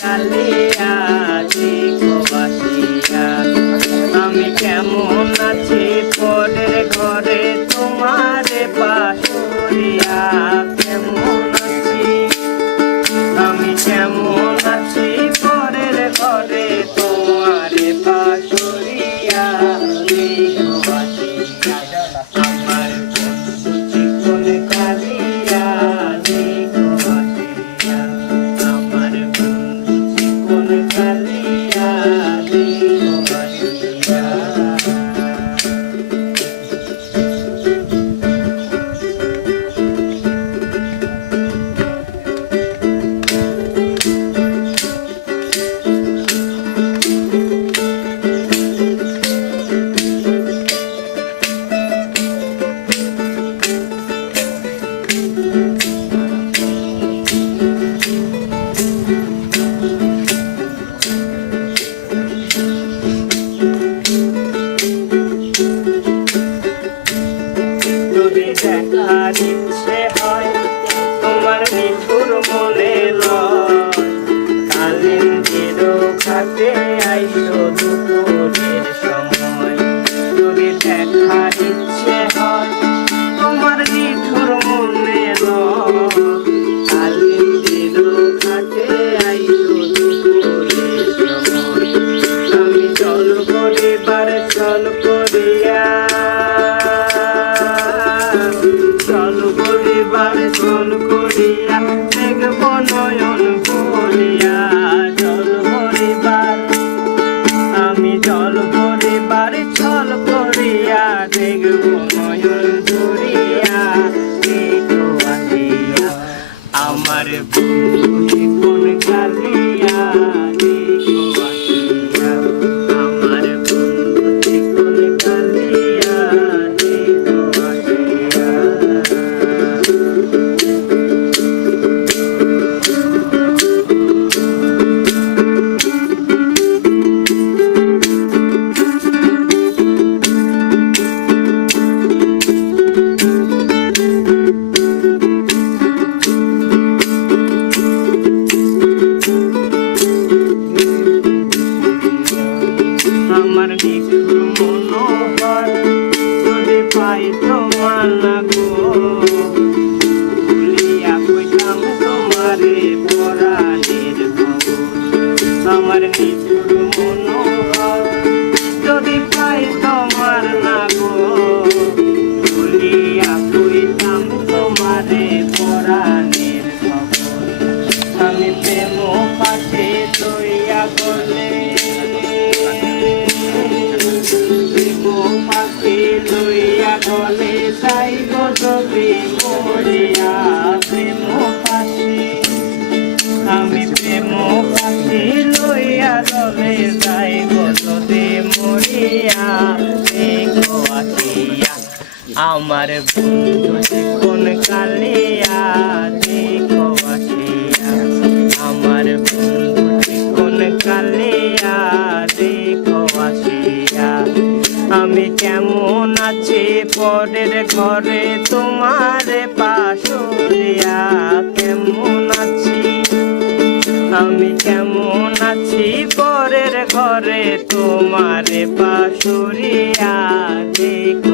কালে আসি গোবাসিয়া আমি কেমন কাছে আইলো দুপুরের সময়। যদি দেখা ইচ্ছে হয়, তোমার নিঠুর মনে কালিন্দির কাছে আইলো দুপুরের সময়। আমি চল পরিবার চল করিয়া। চল পরিবার চল আমার বন্ধু পাই তোমার লাগো। ভুলিয়া কইতাম তোমারে পরাণের আমার নিঠুর মনোহর আমার বন্ধু কোন কালিয়া দেখো আসিয়া আমার বন্ধু কোন কালিয়া দেখো আসিয়া আমি কেমন আছি পরের ঘরে তোমার পাশরিয়া কেমন আছি? আমি কেমন আছি পরের ঘরে তোমার পাশুরিয়া দেখো